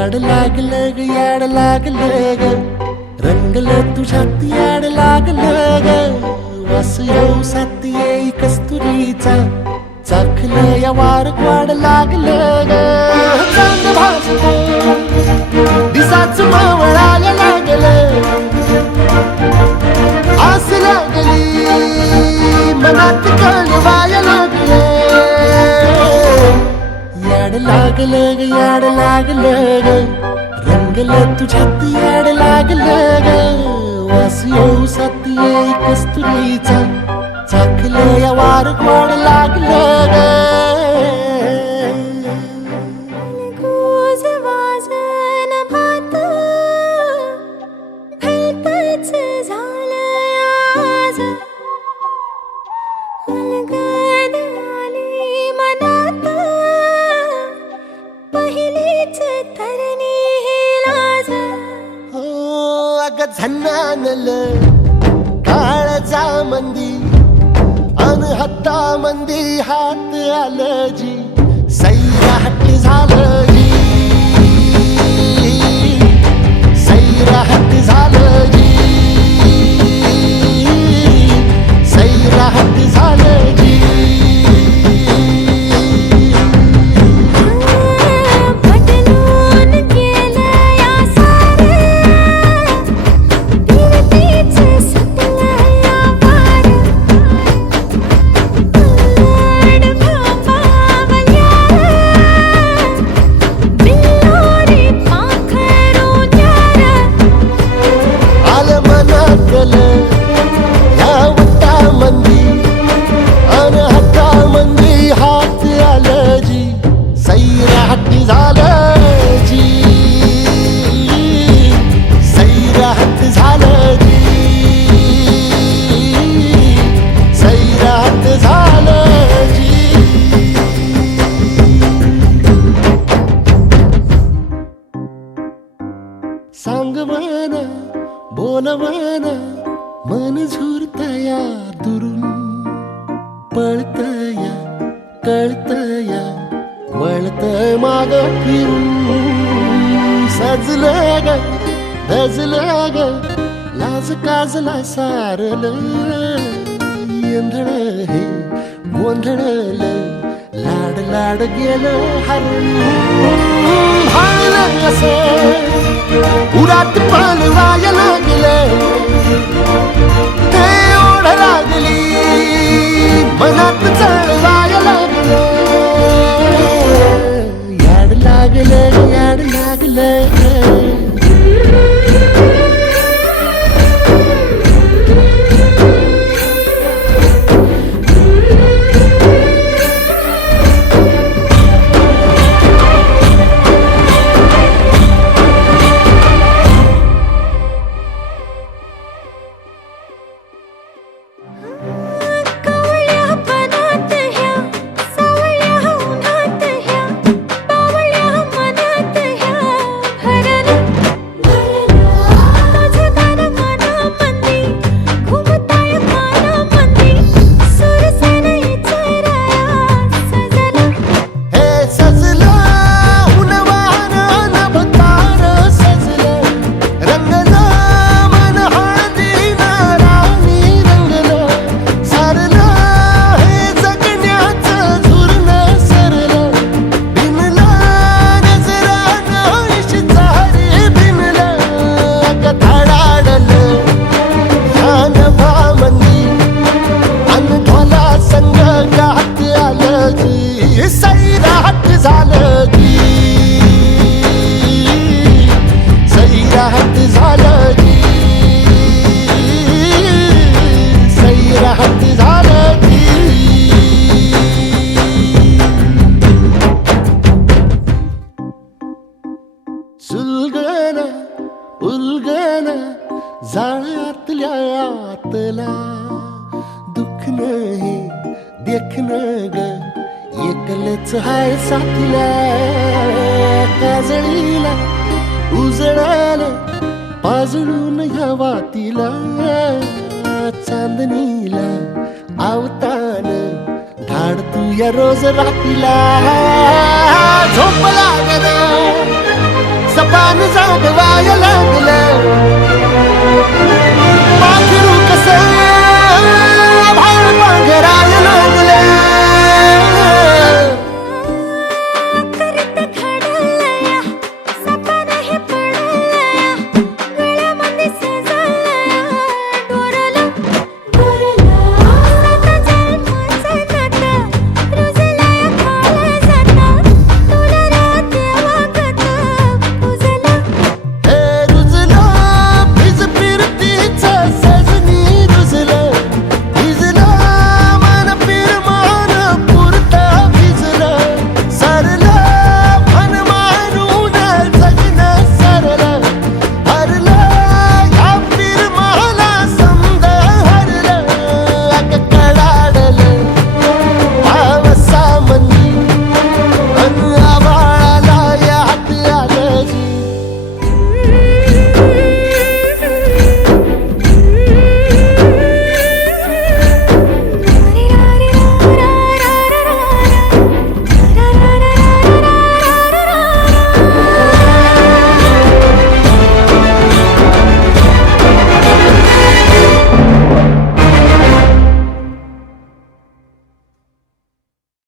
याड लागलं ग याड लागलं ग. रंगलं तुझ्यात याड लागलं ग. वास येऊ सात येई कस्तुरीचा. चाखलं या वार वाड लागलं ग. चांद भाजलं दिसाच मावळायला लागलं. आस लागली मनात कळवाय लागलं. याड लागलं ग याड लागलं ग तुझ्यात याड लागलं ग. वास येऊ सात कस्तुरीचा चाकलं या वार गोड लागलं ग. गुज अग झन्नानल काळजा मंदी अन हत्ता मंदी हात आलं सांगवान बोलवान मन झुरतया दुरून पळतया कळतया वळत माग फिरून. सजलं ग धजलं ग लाज काजला सारल यंधळ हे गोंधळलं लाड लाड गेलं हरून. भाळलं असं உராத்து பாடு வாயலாகி. सैराट झालं की सैराट झालं की चुलगण उलगण जाळ्यातल्या आतला. दुःख हे देखण ग एकलच हाय साथीला. काजळीला उजळाल पाजळून या तिला चांदणीला आवतान धाड तू या रोज रातीला. झोप लागल सपान जागवाय लागलं.